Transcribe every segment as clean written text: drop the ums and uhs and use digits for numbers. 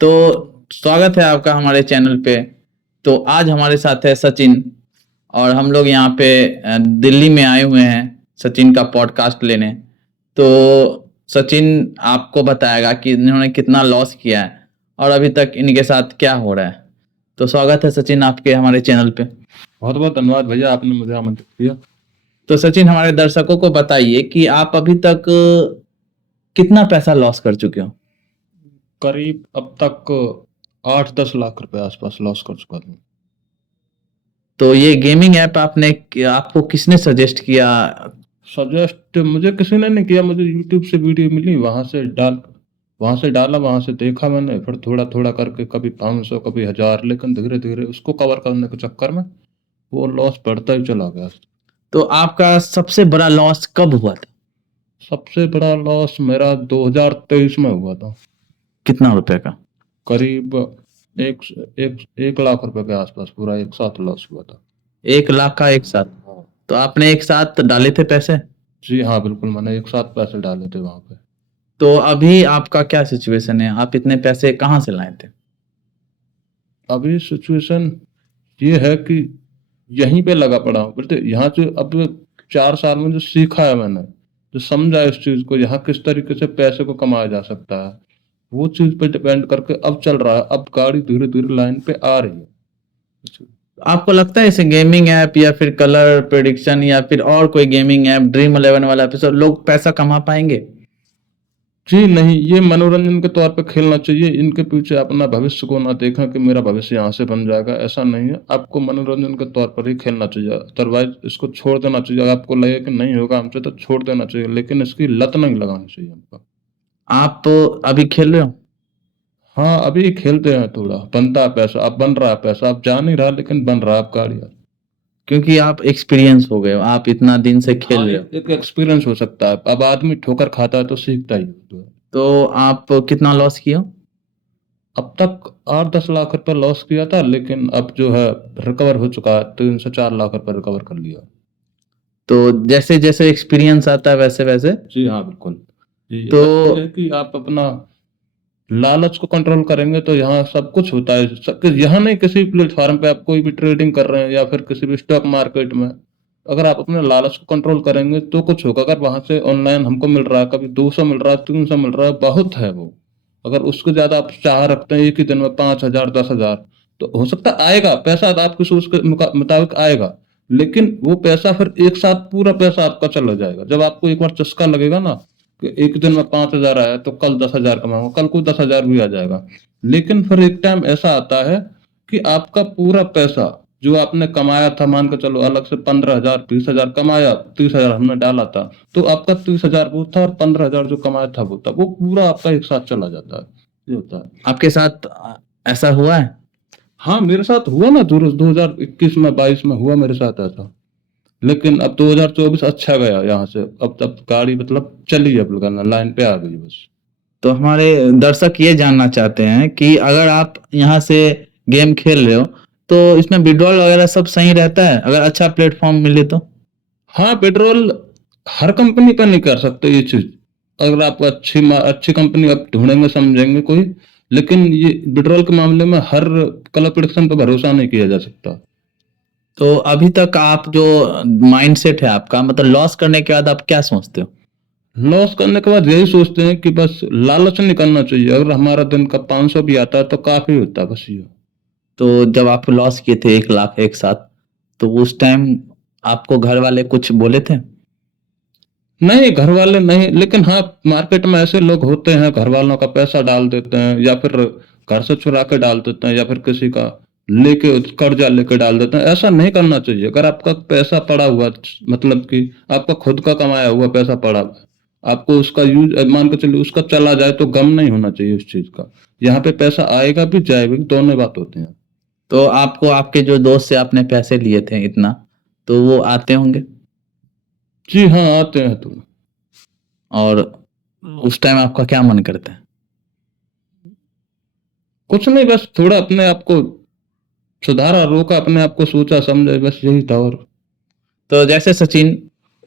तो स्वागत है आपका हमारे चैनल पे। तो आज हमारे साथ है सचिन और हम लोग यहाँ पे दिल्ली में आए हुए हैं सचिन का पॉडकास्ट लेने। तो सचिन आपको बताएगा कि इन्होंने कितना लॉस किया है और अभी तक इनके साथ क्या हो रहा है। तो स्वागत है सचिन आपके हमारे चैनल पे। बहुत बहुत धन्यवाद भैया, आपने मुझे आमंत्रित किया। तो सचिन हमारे दर्शकों को बताइए कि आप अभी तक कितना पैसा लॉस कर चुके हो। करीब अब तक 8-10 लाख रुपए आसपास लॉस कर चुका हूँ। तो ये गेमिंग ऐप आपको किसने सजेस्ट किया? सजेस्ट मुझे किसी ने नहीं किया, मुझे यूट्यूब से वीडियो मिली, वहां से डाला, वहां से देखा मैंने, फिर थोड़ा थोड़ा करके कभी 500 कभी 1000, लेकिन धीरे धीरे उसको कवर करने के चक्कर में वो लॉस बढ़ता ही चला गया। तो आपका सबसे बड़ा लॉस कब हुआ था? सबसे बड़ा लॉस मेरा 2023 में हुआ था। कितना रुपए का? करीब एक लाख रुपए के आसपास पूरा एक साथ लॉस हुआ था। 1 लाख का एक साथ? हाँ। तो आपने एक साथ डाले थे पैसे? जी हाँ, बिल्कुल, मैंने एक साथ पैसे डाले थे वहां पे। तो अभी आपका क्या सिचुएशन है? आप इतने पैसे कहाँ से लाए थे? अभी सिचुएशन ये है कि यहीं पे लगा पड़ा हूँ, बोलते यहाँ से अब 4 साल में जो सीखा है मैंने, जो समझा इस चीज को, यहाँ किस तरीके से पैसे को कमाया जा सकता है, वो चीज पे डिपेंड करके अब चल रहा है। अब गाड़ी धीरे धीरे लाइन पे आ रही है। आपको लगता है इसे गेमिंग ऐप या फिर कलर प्रेडिक्शन या फिर और कोई गेमिंग ऐप ड्रीम 11 वाला एपिसोड लोग पैसा कमा पाएंगे? जी नहीं, ये मनोरंजन के तौर पे खेलना चाहिए। इनके पीछे अपना भविष्य को ना देखा कि मेरा भविष्य यहाँ से बन जाएगा, ऐसा नहीं है। आपको मनोरंजन के तौर पर ही खेलना चाहिए, अदरवाइज इसको छोड़ देना चाहिए। अगर आपको लगे कि नहीं होगा हमसे तो छोड़ देना चाहिए, लेकिन इसकी लत नहीं लगानी चाहिए हमको। आप अभी खेल रहे हो? हाँ, अभी खेलते हैं, थोड़ा बनता है पैसा, अब बन रहा है पैसा, अब जा नहीं रहा लेकिन बन रहा है अब गाड़ी। क्योंकि आप एक्सपीरियंस हो गए हो, आप इतना दिन से खेल हाँ, रहे हो। एक एक्सपीरियंस हो सकता है। अब आदमी ठोकर खाता है तो सीखता ही है। तो आप कितना लॉस किए हो? अब तक 8-10 लाख रुपए लॉस किया था, लेकिन अब जो है रिकवर हो चुका है, 3 से 4 लाख रुपए रिकवर कर लिया। तो जैसे जैसे एक्सपीरियंस आता है वैसे वैसे? जी हाँ, बिल्कुल। जी, तो ये है कि आप अपना लालच को कंट्रोल करेंगे तो यहाँ सब कुछ होता है। यहाँ नहीं, किसी प्लेटफॉर्म पे आप कोई भी ट्रेडिंग कर रहे हैं या फिर किसी भी स्टॉक मार्केट में, अगर आप अपने लालच को कंट्रोल करेंगे तो कुछ होगा। अगर वहां से ऑनलाइन हमको मिल रहा है, कभी 200 मिल रहा है, 300 मिल रहा है, बहुत है वो। अगर उसको ज्यादा आप चाह रखते हैं एक ही दिन में 5,000 10,000, तो हो सकता है आएगा पैसा, आपकी सोच के मुताबिक आएगा, लेकिन वो पैसा फिर एक साथ पूरा पैसा आपका चला जाएगा। जब आपको एक बार चस्का लगेगा ना कि एक दिन में 5,000 आया तो कल 10,000 कमाऊंगा, कल को 10,000 भी आ जाएगा, लेकिन फिर एक टाइम ऐसा आता है कि आपका पूरा पैसा जो आपने कमाया था, मान के चलो अलग से 15,000 20,000 कमाया, 30,000 हमने डाला था, तो आपका 30,000 वो था और 15,000 जो कमाया था वो था, वो पूरा आपका एक साथ चला जाता है। ये होता है। आपके साथ ऐसा हुआ है? हाँ, मेरे साथ हुआ ना, 2021 में 22 में हुआ मेरे साथ ऐसा, लेकिन अब 2024 अच्छा गया यहाँ से। अब तब गाड़ी मतलब चली है, लाइन पे आ गई बस। तो हमारे दर्शक ये जानना चाहते हैं कि अगर आप यहाँ से गेम खेल रहे हो तो इसमें विड्रॉल वगैरह सब सही रहता है अगर अच्छा प्लेटफॉर्म मिले तो? हाँ, पेट्रोल हर कंपनी पर नहीं कर सकते ये चीज। अगर आप अच्छी कंपनी आप ढूंढेंगे समझेंगे कोई, लेकिन ये पेट्रोल के मामले में हर कलर प्रेडिक्शन पर भरोसा नहीं किया जा सकता। तो अभी तक आप जो माइंडसेट है आपका, मतलब लॉस करने के बाद आप क्या सोचते हो? लॉस करने के बाद यही सोचते हैं कि बस लालच नहीं करना चाहिए। अगर हमारा दिन का 500 भी आता है तो काफी होता है, बस ये। तो जब आप लॉस किए थे 1 लाख एक साथ, तो उस टाइम आपको घर वाले कुछ बोले थे? नहीं, घर वाले नहीं, लेकिन हाँ, मार्केट में ऐसे लोग होते हैं, घर वालों का पैसा डाल देते हैं या फिर घर से चुरा के डाल देते हैं या फिर किसी का लेके कर्जा लेके डाल देते हैं। ऐसा नहीं करना चाहिए। अगर आपका पैसा पड़ा हुआ, मतलब कि आपका खुद का कमाया हुआ पैसा पड़ा हुआ, आपको उसका यूज मान के चलिए उसका चला जाए तो गम नहीं होना चाहिए उस चीज का। यहाँ पे पैसा आएगा भी जाएगा भी, दोनों बात होती हैं। तो आपको आपके जो दोस्त से आपने पैसे लिए थे इतना, तो वो आते होंगे? जी हाँ, आते हैं तो। और उस टाइम आपका क्या मन करता है? कुछ नहीं, बस थोड़ा अपने आप को सुधारा, रोका, अपने आप को सोचा समझा, बस यही था। और तो जैसे सचिन,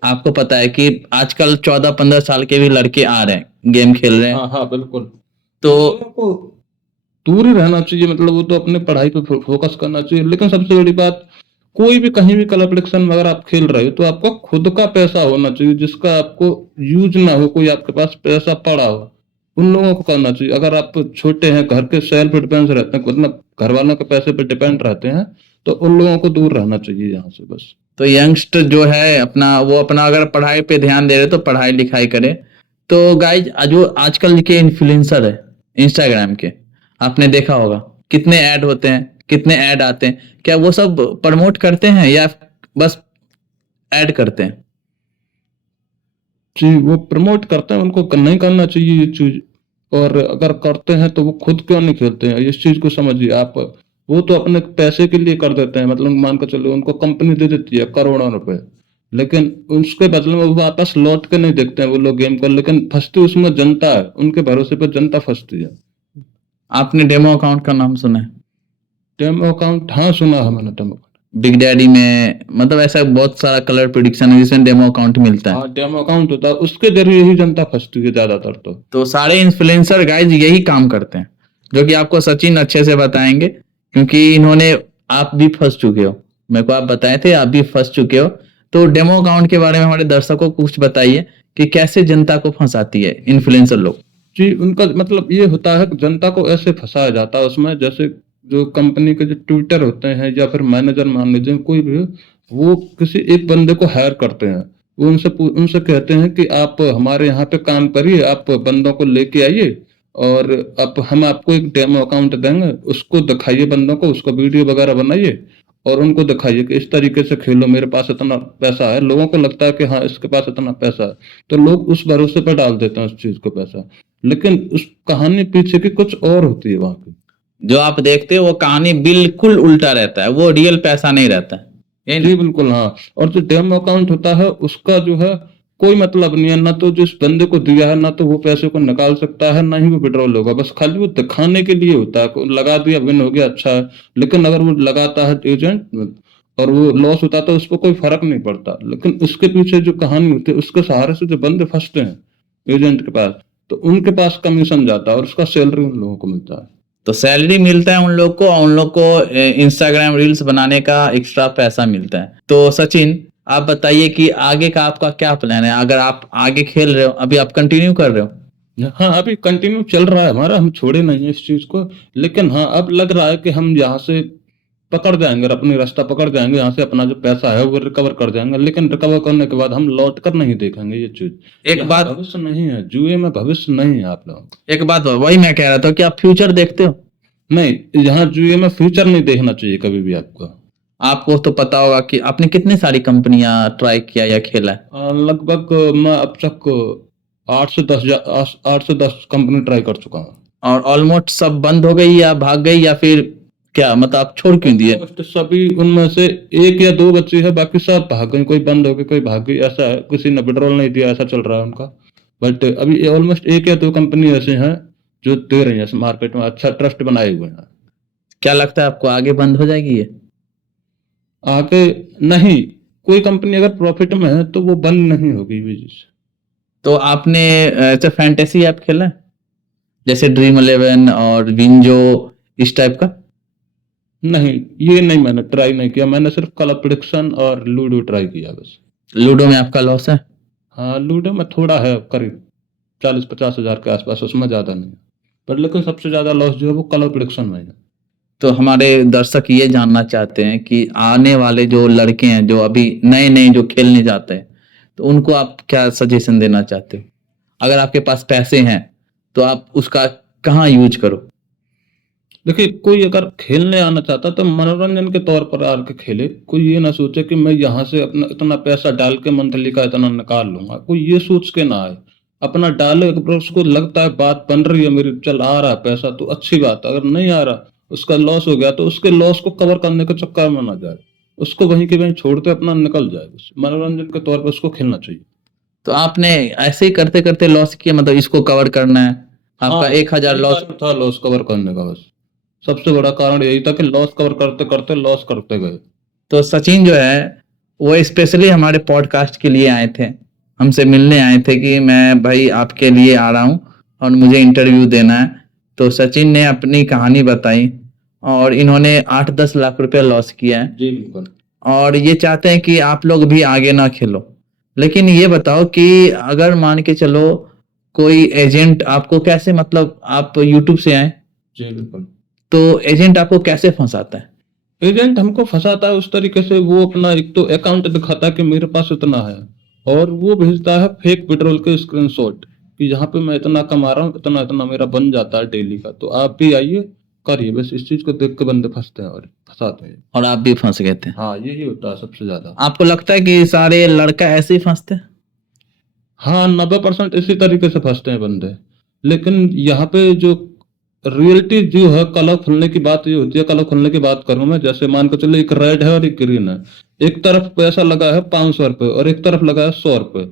आपको पता है कि आजकल 14-15 साल के भी लड़के आ रहे हैं, गेम खेल रहे हैं। हाँ हाँ, बिल्कुल। तो आपको दूर ही रहना चाहिए, मतलब वो तो अपने पढ़ाई पे फोकस करना चाहिए। लेकिन सबसे बड़ी बात, कोई भी कहीं भी कलर प्रोडक्शन में अगर आप खेल रहे हो तो आपका खुद का पैसा होना चाहिए, जिसका आपको यूज ना हो, कोई आपके पास पैसा पड़ा हो, उन लोगों को करना चाहिए। अगर आप छोटे हैं, घर के सेल्फ डिपेंड रहते हैं, मतलब घर वालों के पैसे पे डिपेंड रहते हैं, तो उन लोगों को दूर रहना चाहिए यहाँ से बस। तो यंगस्टर जो है अपना वो अपना अगर पढ़ाई पे ध्यान दे रहे तो पढ़ाई लिखाई करे। तो गाइज जो आजकल के इन्फ्लुएंसर है इंस्टाग्राम के, आपने देखा होगा कितने ऐड होते हैं, कितने ऐड आते हैं, क्या वो सब प्रमोट करते हैं या बस ऐड करते हैं? जी, वो प्रमोट करते हैं, उनको नहीं करना चाहिए ये चीज। और अगर करते हैं तो वो खुद क्यों नहीं खेलते हैं, इस चीज को समझिए आप। वो तो अपने पैसे के लिए कर देते हैं, मतलब मान कर चलो उनको कंपनी दे देती है करोड़ों रुपए, लेकिन उसके बदले में वो वापस लौट के नहीं देखते हैं वो लोग गेम को। लेकिन फंसती उसमें जनता है, उनके भरोसे पर जनता फंसती है। आपने डेमो अकाउंट का नाम सुना है? डेमो अकाउंट, हाँ सुना है मैंने डेमो। बिग डैडी में मतलब ऐसा बहुत सारा कलर प्रिडिक्शन है जिसमें डेमो अकाउंट मिलता है। हाँ, डेमो अकाउंट होता है, उसके जरिए ही जनता फंसती है ज्यादातर। तो सारे इन्फ्लुएंसर गाइज यही काम करते हैं, जो कि आपको सचिन अच्छे से बताएंगे, क्योंकि इन्होंने, आप भी फंस चुके हो, मेरे को आप बताए थे आप भी फंस चुके हो। तो डेमो अकाउंट के बारे में हमारे दर्शकों को कुछ बताइए कि कैसे जनता को फंसाती है इन्फ्लुएंसर लोग। जी, उनका मतलब ये होता है कि जनता को ऐसे फंसाया जाता है उसमें, जैसे जो कंपनी के जो ट्विटर होते हैं या फिर मैनेजर मान लीजिए कोई भी हो, वो किसी एक बंदे को हायर करते हैं। वो उनसे कहते हैं कि आप हमारे यहाँ पे काम करिए, आप बंदों को लेके आइए और हम आपको एक डेमो अकाउंट देंगे, उसको दिखाइए बंदों को, उसको वीडियो वगैरह बनाइए और उनको दिखाइए कि इस तरीके से खेलो, मेरे पास इतना पैसा है। लोगों को लगता है कि हाँ इसके पास इतना पैसा है, तो लोग उस भरोसे पर डाल देते हैं उस चीज को पैसा। लेकिन उस कहानी पीछे की कुछ और होती है वहां की। जो आप देखते हो वो कहानी बिल्कुल उल्टा रहता है, वो रियल पैसा नहीं रहता है, यही जी ना? बिल्कुल, हाँ। और जो डेमो अकाउंट होता है उसका जो है कोई मतलब नहीं है, ना तो जिस बंदे को दिया है ना तो वो पैसे को निकाल सकता है, ना ही वो विड्रॉल होगा। बस खाली वो दिखाने के लिए होता है, लगा दिया विन हो गया, अच्छा है। लेकिन अगर वो लगाता है एजेंट और वो लॉस होता है तो उस पर कोई फर्क नहीं पड़ता। लेकिन उसके पीछे जो कहानी होती है, उसके सहारे से जो बंदे फंसते हैं एजेंट के पास, तो उनके पास कमीशन जाता है और उसका सैलरी उन लोगों को मिलता है। तो सैलरी मिलता है उन लोग को, और उन लोग को इंस्टाग्राम रील्स बनाने का एक्स्ट्रा पैसा मिलता है। तो सचिन आप बताइए कि आगे का आपका क्या प्लान है? अगर आप आगे खेल रहे हो, अभी आप कंटिन्यू कर रहे हो? हाँ, अभी कंटिन्यू चल रहा है हमारा, हम छोड़े नहीं है इस चीज को। लेकिन हाँ, अब लग रहा है कि हम यहाँ से पकड़ जाएंगे, अपनी रास्ता पकड़ जाएंगे, यहाँ से अपना जो पैसा है वो रिकवर कर जाएंगे। लेकिन रिकवर करने के बाद हम लौट कर नहीं देखेंगे ये चीज। एक यहाँ बात, भविष्य नहीं है, जुए में भविष्य नहीं है आप लोग। एक बात वही मैं कह रहा था कि आप फ्यूचर देखते हो? नहीं, यहाँ जुए में फ्यूचर नहीं देखना चाहिए कभी भी आपको। आपको तो पता होगा कि आपने कितनी सारी कंपनियां ट्राई किया या खेला है? लगभग मैं अब तक 8 से 10 कंपनी ट्राई कर चुका हूँ। और ऑलमोस्ट सब बंद हो गई या भाग गई, या फिर क्या मतलब आप छोड़ क्यों दिए? Almost सभी उनमें से 1 या 2 बच्ची है, बाकी सब भाग गई, कोई बंद हो गई, कोई भाग गई, ऐसा है। किसी ने विड्रॉल नहीं दिया, ऐसा चल रहा है उनका। बट अभी ऑलमोस्ट 1 या 2 कंपनी ऐसे हैं जो दे रही है मार्केट में, अच्छा ट्रस्ट बनाए हुए हैं। क्या लगता है आपको आगे बंद हो जाएगी ये? आगे नहीं, कोई कंपनी अगर प्रॉफिट में है तो वो बंद नहीं होगी बिजनेस। तो आपने ऐसे फैंटेसी ऐप खेला है जैसे ड्रीम 11 और विंजो, इस टाइप का? नहीं, ये नहीं, मैंने ट्राई नहीं किया। मैंने सिर्फ कलर प्रिडिक्शन और लूडो ट्राई किया बस। लूडो में आपका लॉस है? हाँ, लूडो में थोड़ा है, करीब 40-50 हजार के आसपास, उसमें ज्यादा नहीं। पर लेकिन सबसे ज्यादा लॉस जो है वो कलर प्रिडिक्शन में है। तो हमारे दर्शक ये जानना चाहते हैं कि आने वाले जो लड़के हैं जो अभी नए नए जो खेलने जाते हैं, तो उनको आप क्या सजेशन देना चाहते हो? अगर आपके पास पैसे हैं तो आप उसका कहाँ यूज करो? देखिए, कोई अगर खेलने आना चाहता है तो मनोरंजन के तौर पर आके खेले। कोई ये ना सोचे कि मैं यहाँ से अपना इतना पैसा डाल के मंथली का इतना निकाल लूंगा, कोई ये सोच के ना आए। अपना डाले, अगर उसको लगता है बात बन रही है मेरी, चल आ रहा है पैसा तो अच्छी बात है। अगर नहीं आ रहा, उसका लॉस हो गया, तो उसके लॉस को कवर करने के चक्कर में ना जाए, उसको वहीं के वहीं छोड़ते अपना निकल जाए। बस मनोरंजन के तौर पर उसको खेलना चाहिए। तो आपने ऐसे ही करते करते लॉस किया, मतलब इसको कवर करना है आपका हाँ, 1000 लॉस? था लॉस कवर करने का, बस सबसे बड़ा कारण यही था कि लॉस कवर करते करते लॉस करते गए। तो सचिन जो है वो स्पेशली हमारे पॉडकास्ट के लिए आए थे, हमसे मिलने आए थे कि मैं भाई आपके लिए आ रहा हूँ और मुझे इंटरव्यू देना है। तो सचिन ने अपनी कहानी बताई और इन्होंने 8-10 लाख रुपया लॉस किया है जी बिल्कुल। और ये चाहते हैं कि आप लोग भी आगे ना खेलो। लेकिन ये बताओ कि अगर मान के चलो कोई एजेंट आपको कैसे, मतलब आप यूट्यूब से आए जी बिल्कुल। तो एजेंट आपको कैसे फंसाता है? एजेंट हमको फंसाता है उस तरीके से, वो अपना एक तो अकाउंट दिखाता है कि मेरे पास इतना है, और वो भेजता है फेक पेट्रोल के स्क्रीनशॉट कि यहाँ पे मैं इतना कमा रहा हूँ, इतना इतना मेरा बन जाता है डेली का, तो आप भी आइए करिए। बस इस चीज को देख के बंदे फंसते हैं और फंसाते हैं। और आप भी फंस गए थे? हाँ, यही होता है सबसे ज्यादा। आपको लगता है कि सारे लड़का ऐसे ही फंसते हैं? हाँ, 90% इसी तरीके से फंसते हैं बंदे। लेकिन यहाँ पे जो रियलिटी जो है, कलर खुलने की बात ये होती है, कलर खुलने की बात करूं मैं, जैसे मान के चलो एक रेड है और एक ग्रीन है, एक तरफ पैसा लगा है 500 रुपए और एक तरफ लगा है 100 रुपए,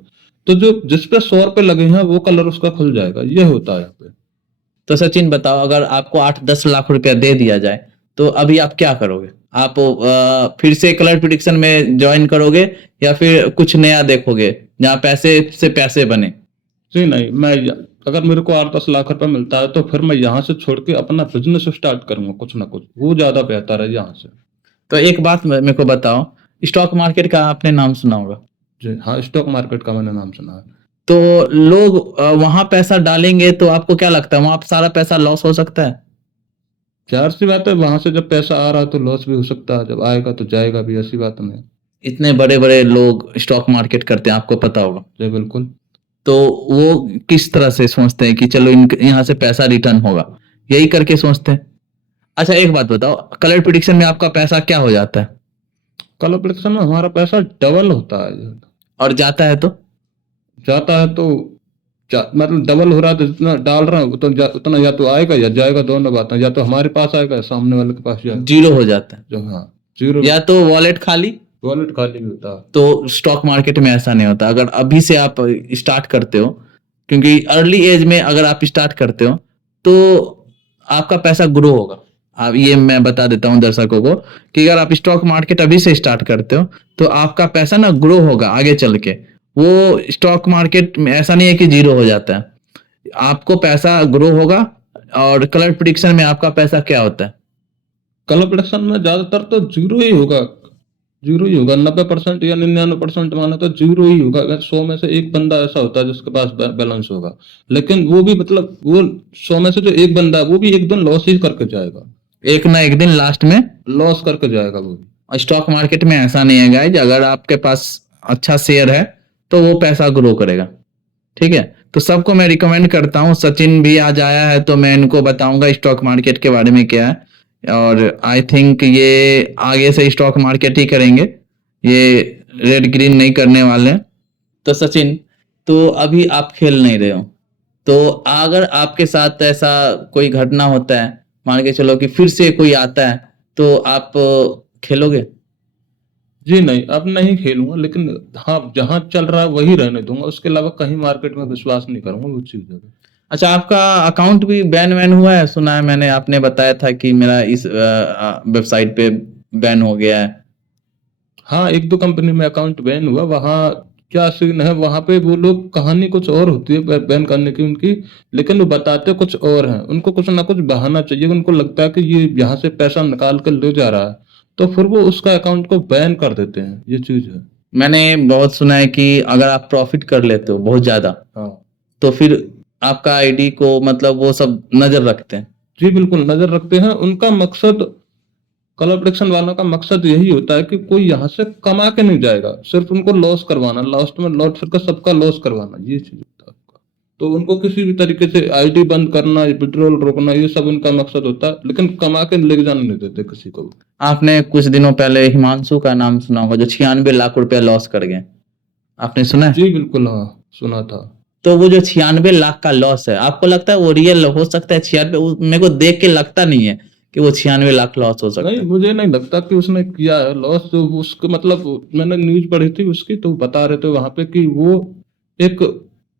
तो जो जिसपे 100 रुपए लगे हैं वो कलर उसका खुल जाएगा, ये होता है यहाँ पे। तो सचिन बताओ, अगर आपको 8-10 लाख रुपया दे दिया जाए तो अभी आप क्या करोगे? आप फिर से कलर प्रिडिक्शन में ज्वाइन करोगे या फिर कुछ नया देखोगे जहाँ पैसे से पैसे बने? जी नहीं, अगर मेरे को 8-10 लाख रुपए मिलता है तो फिर मैं यहाँ से छोड़ के अपना बिजनेस स्टार्ट करूंगा, कुछ ना कुछ, वो ज्यादा बेहतर है यहाँ से। तो एक बात मेरे को बताओ, स्टॉक मार्केट का आपने नाम सुना होगा? जी हाँ, स्टॉक मार्केट का मैंने नाम सुना है। तो लोग वहां पैसा डालेंगे तो आपको क्या लगता है वहां सारा पैसा लॉस हो सकता है? जाहिर सी बात है, वहां से जब पैसा आ रहा है तो लॉस भी हो सकता है, जब आएगा तो जाएगा भी, ऐसी बात नहीं। इतने बड़े बड़े लोग स्टॉक मार्केट करते हैं, आपको पता होगा। जी बिल्कुल। तो वो किस तरह से सोचते हैं कि चलो यहाँ से पैसा रिटर्न होगा, यही करके सोचते हैं। अच्छा एक बात बताओ, कलर प्रिडिक्शन में आपका पैसा क्या हो जाता है? कलर प्रिडिक्शन में हमारा पैसा डबल होता है। और जाता है तो? जाता है तो मतलब डबल हो रहा है तो जितना डाल रहा है उतना या तो आएगा या जाएगा, दोनों बातें, या तो हमारे पास आएगा या सामने वाले के पास जाएगा। जीरो हो जाता है? जो हाँ, जीरो। या तो वॉलेट खाली? वॉलेट खाली भी होता है। तो स्टॉक मार्केट में ऐसा नहीं होता। अगर अभी से आप स्टार्ट करते हो, क्योंकि अर्ली एज में अगर आप स्टार्ट करते हो तो आपका पैसा ग्रो होगा। अब ये मैं बता देता हूं दर्शकों को कि अगर आप स्टॉक मार्केट अभी से स्टार्ट करते हो तो आपका पैसा ना ग्रो होगा आगे चल के। वो स्टॉक मार्केट में ऐसा नहीं है कि जीरो हो जाता है, आपको पैसा ग्रो होगा। और कलर प्रिडिक्शन में आपका पैसा क्या होता है? कलर प्रिडिक्शन में ज्यादातर तो जीरो ही होगा, जीरो ही होगा। 90% या 99% माना तो जीरो ही होगा। अगर 100 में से एक बंदा ऐसा होता है जिसके पास बैलेंस होगा, लेकिन वो भी मतलब वो 100 में से जो एक बंदा है वो भी एक दिन लॉस ही करके जाएगा, एक ना एक दिन लास्ट में लॉस करके जाएगा वो भी। स्टॉक मार्केट में ऐसा नहीं है गाइज, अगर आपके पास अच्छा शेयर है तो वो पैसा ग्रो करेगा। ठीक है, तो सबको मैं रिकमेंड करता हूँ, सचिन भी आज आया है तो मैं इनको बताऊंगा स्टॉक मार्केट के बारे में क्या है। और आई थिंक ये आगे से स्टॉक मार्केट ही करेंगे, ये रेड ग्रीन नहीं करने वाले। तो सचिन, तो अभी आप खेल नहीं रहे हो, तो अगर आपके साथ ऐसा कोई घटना होता है, मान के चलो कि फिर से कोई आता है, तो आप खेलोगे? जी नहीं, अब नहीं खेलूंगा, लेकिन हाँ जहां चल रहा है वही रहने दूंगा, उसके अलावा कहीं मार्केट में विश्वास नहीं करूंगा वो चीज है। अच्छा, आपका अकाउंट भी बैन वैन हुआ है सुना है मैंने, आपने बताया था कि मेरा इस वेबसाइट पे बैन हो गया है। हाँ, एक दो कंपनी में अकाउंट बैन हुआ। वहाँ क्या सीन है, वहां पे वो लोग कहानी कुछ और होती है बैन करने की उनकी, लेकिन वो बताते कुछ और हैं। उनको कुछ ना कुछ बहाना चाहिए, उनको लगता है कि ये यहाँ से पैसा निकाल कर ले जा रहा है, तो फिर वो उसका अकाउंट को बैन कर देते हैं, ये चीज है। मैंने बहुत सुना है कि अगर आप प्रॉफिट कर लेते हो बहुत ज्यादा, हाँ तो फिर आपका आईडी को मतलब वो सब नजर रखते हैं। जी बिल्कुल, नजर रखते हैं। उनका मकसद, कलर प्रिडिक्शन वालों का मकसद यही होता है कि कोई यहाँ से कमा के नहीं जाएगा, सिर्फ उनको लॉस करवाना, लास्ट में लौट फिर सबका लॉस करवाना, ये चीज होता है उनका। तो उनको किसी भी तरीके से आईडी बंद करना, पेट्रोल रोकना, ये सब उनका मकसद होता है, लेकिन कमा के ले जाने नहीं देते किसी को। आपने कुछ दिनों पहले हिमांशु का नाम सुना होगा, जो 96 लाख रुपया लॉस कर गए, आपने सुना है? जी बिल्कुल, हाँ सुना था। तो वो जो 96 लाख का लॉस है, आपको लगता है वो रियल हो सकता है? 96, मेरे को देख के लगता नहीं है कि वो 96 लाख लॉस हो सकता है। नहीं, मुझे नहीं लगता कि उसने किया है लॉस। तो उसको मतलब मैंने न्यूज पढ़ी थी उसकी, तो बता रहे थे वहां पे कि वो एक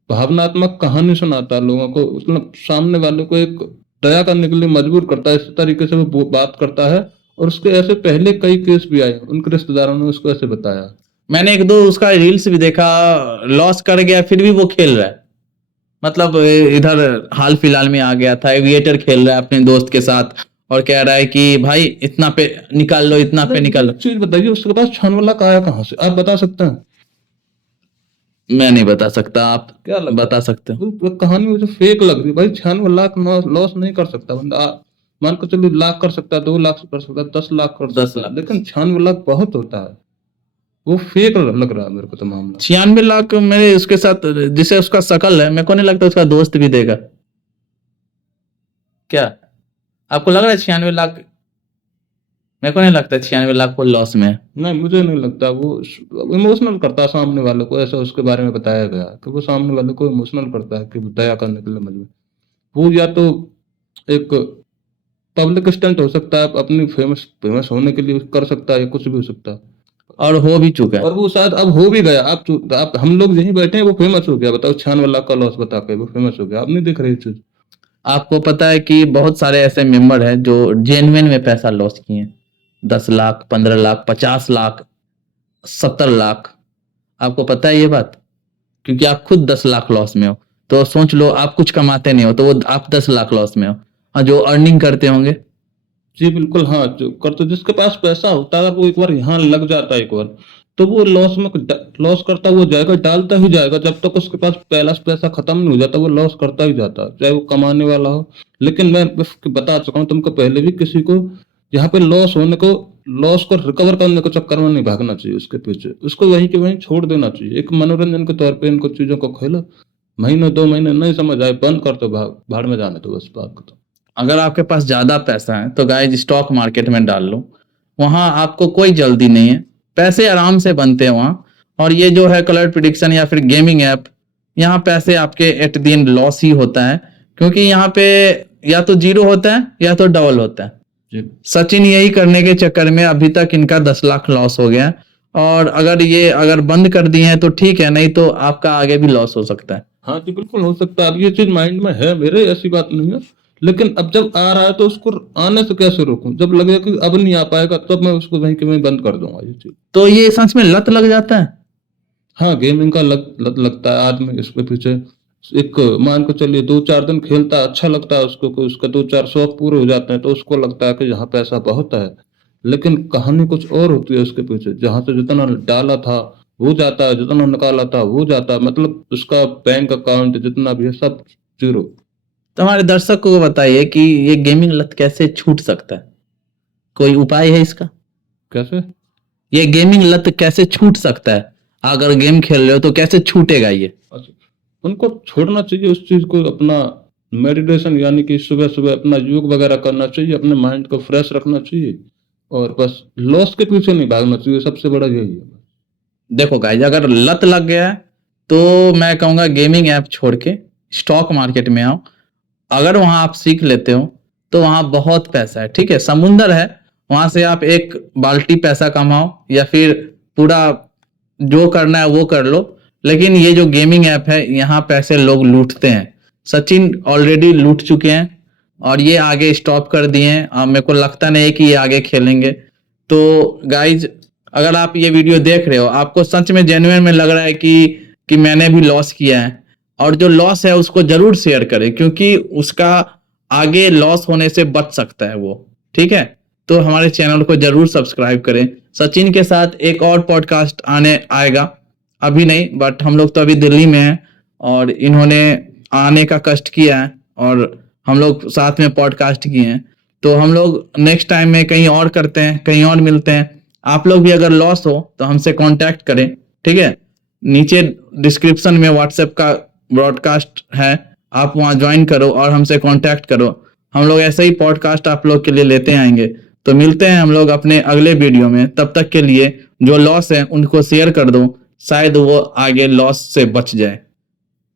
भावनात्मक कहानी सुनाता है लोगों को, मतलब सामने वाले को एक दया करने के लिए मजबूर करता है, इस तरीके से वो बात करता है। और उसके ऐसे पहले कई केस भी आए, उनके रिश्तेदारों ने उसको ऐसे बताया। मैंने एक दो उसका रील्स भी देखा, लॉस कर गया फिर भी वो खेल रहा है। मतलब इधर हाल फिलहाल में आ गया था, एविएटर खेल रहा है अपने दोस्त के साथ और कह रहा है कि भाई इतना पे निकाल लो, इतना पे निकाल लो। एक चीज बताइए, उसके पास 96 लाख आया कहाँ से, आप बता सकते हैं? मैं नहीं बता सकता, आप क्या लगता बता सकते हो? वो कहानी मुझे फेक लग रही भाई। 96 लाख लॉस नहीं कर सकता बंदा। मान के चलो लाख कर सकता है, 2 लाख कर सकता है, 10 लाख कर 10 सकता है, लाख। लेकिन 96 लाख बहुत होता है। वो फेक लग रहा है मेरे को तो मामला। 96 लाख मेरे उसके साथ, जिसे उसका शकल है, मेरे को नहीं लगता उसका दोस्त भी देगा। क्या आपको लग रहा है 96 लाख? मेरे को नहीं लगता 96 लाख को लॉस में है। नहीं, मुझे नहीं लगता। वो इमोशनल करता है सामने वाले को, ऐसा उसके बारे में बताया गया कि वो सामने वाले को इमोशनल करता है कि वो दया करने के लिए मजबूर। वो या तो एक पब्लिक स्टंट हो सकता है, अपनी फेमस फेमस होने के लिए कर सकता है, या कुछ भी हो सकता है। और हो भी चुका है। और वो शायद अब हो भी गया। आप हम लोग यहीं बैठे हैं, वो फेमस हो गया। बताओ, 96 लाख का लॉस बता के वो फेमस हो गया। आप नहीं देख रहे चीज? आपको पता है कि बहुत सारे ऐसे मेंबर हैं जो जेन्युइन में पैसा लॉस किए हैं, 10 लाख, 15 लाख, 50 लाख, 70 लाख। आपको पता है ये बात? क्योंकि आप खुद 10 लाख लॉस में हो, तो सोच लो आप कुछ कमाते नहीं हो तो वो आप 10 लाख लॉस में हो, और जो अर्निंग करते होंगे। जी बिल्कुल। हाँ, जो करते, जिसके पास पैसा होता है, अगर वो एक बार यहाँ लग जाता है एक बार, तो वो लॉस में लॉस करता हुआ जाएगा, डालता ही जाएगा। जब तक उसके पास पहला पैसा खत्म नहीं हो जाता, वो लॉस करता ही जाता है, चाहे वो कमाने वाला हो। लेकिन मैं बस बता चुका हूँ तुमको पहले भी, किसी को यहाँ पे लॉस को रिकवर करने के चक्कर में नहीं भागना चाहिए उसके पीछे। उसको वहीं के वहीं छोड़ देना चाहिए। एक मनोरंजन के तौर पे इनको चीजों को खेलो, महीने 2 महीने नहीं समझ आए, बंद कर दो, भाड़ में जाने दो, बस बात खत्म। अगर आपके पास ज्यादा पैसा है तो गाइज स्टॉक मार्केट में डाल लो, वहां आपको कोई जल्दी नहीं है, पैसे आराम से बनते हैं वहां। और ये जो है कलर प्रिडिक्शन या फिर गेमिंग ऐप, यहाँ पैसे आपके एट द एंड लॉस ही होता है, क्योंकि यहाँ पे या तो जीरो होता है या तो डबल होता है। जी सचिन यही करने के चक्कर में अभी तक इनका 10 लाख लॉस हो गया, और अगर बंद कर दिए हैं तो ठीक है, नहीं तो आपका आगे भी लॉस हो सकता है। हाँ जी बिल्कुल हो सकता है। अब ये चीज माइंड में है मेरे, ऐसी बात नहीं है। लेकिन अब जब आ रहा है तो उसको आने से कैसे रोकूं? जब लगेगा कि अब नहीं आ पाएगा, तब मैं उसको वहीं के वहीं बंद कर दूंगा ये चीज। तो ये सच में लत लग जाता है। हाँ, गेमिंग का लत लगता है आदमी इसके पीछे। एक मान के चलिए 2-4 दिन खेलता है, अच्छा लगता है उसको, कि उसका 2-4 शौक पूरे हो जाते हैं, तो उसको लगता है कि यहाँ पैसा बहुत है। लेकिन कहानी कुछ और होती है उसके पीछे। जहां से जितना डाला था वो जाता है, जितना निकाला था वो जाता है, मतलब उसका बैंक अकाउंट जितना भी है सब जीरो। तो हमारे दर्शक को बताइए कि ये गेमिंग लत कैसे छूट सकता है, कोई उपाय है इसका? कैसे? ये गेमिंग लत कैसे छूट सकता है? अगर गेम खेल रहे हो तो कैसे छूटेगा ये? अच्छा, उनको छोड़ना चाहिए उस चीज को, अपना मेडिटेशन, यानी कि सुबह सुबह अपना योग वगैरह करना चाहिए, अपने माइंड को फ्रेश रखना चाहिए, और बस लॉस के पीछे नहीं भागना चाहिए। सबसे बड़ा यही है। देखो गाइज, अगर लत लग गया है तो मैं कहूंगा गेमिंग ऐप छोड़ के स्टॉक मार्केट में आओ। अगर वहां आप सीख लेते हो तो वहां बहुत पैसा है, ठीक है, समुंदर है, वहां से आप एक बाल्टी पैसा कमाओ या फिर पूरा जो करना है वो कर लो। लेकिन ये जो गेमिंग ऐप है, यहाँ पैसे लोग लूटते हैं। सचिन ऑलरेडी लूट चुके हैं और ये आगे स्टॉप कर दिए हैं, और मेरे को लगता नहीं है कि ये आगे खेलेंगे। तो गाइज, अगर आप ये वीडियो देख रहे हो, आपको सच में जेन्युइन में लग रहा है कि मैंने भी लॉस किया है, और जो लॉस है उसको जरूर शेयर करें, क्योंकि उसका आगे लॉस होने से बच सकता है वो, ठीक है। तो हमारे चैनल को जरूर सब्सक्राइब करें। सचिन के साथ एक और पॉडकास्ट आने आएगा, अभी नहीं, बट हम लोग तो अभी दिल्ली में हैं और इन्होंने आने का कष्ट किया है और हम लोग साथ में पॉडकास्ट किए हैं। तो हम लोग नेक्स्ट टाइम में कहीं और करते हैं, कहीं और मिलते हैं। आप लोग भी अगर लॉस हो तो हमसे कांटेक्ट करें, ठीक है। नीचे डिस्क्रिप्शन में व्हाट्सएप का ब्रॉडकास्ट है, आप वहां ज्वाइन करो और हमसे कांटेक्ट करो। हम लोग ऐसे ही पॉडकास्ट आप लोग के लिए लेते आएंगे। तो मिलते हैं हम लोग अपने अगले वीडियो में। तब तक के लिए जो लॉस है उनको शेयर कर दो, शायद वो आगे लॉस से बच जाए।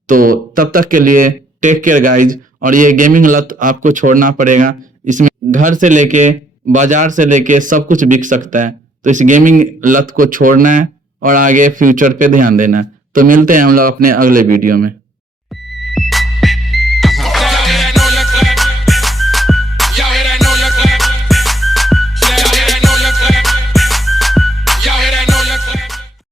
तो तब तक के लिए टेक केयर गाइज। और ये गेमिंग लत आपको छोड़ना पड़ेगा। इसमें घर से लेके बाजार से लेके सब कुछ बिक सकता है। तो इस गेमिंग लत को छोड़ना है और आगे फ्यूचर पे ध्यान देना है। तो मिलते हैं हम लोग अपने अगले वीडियो में।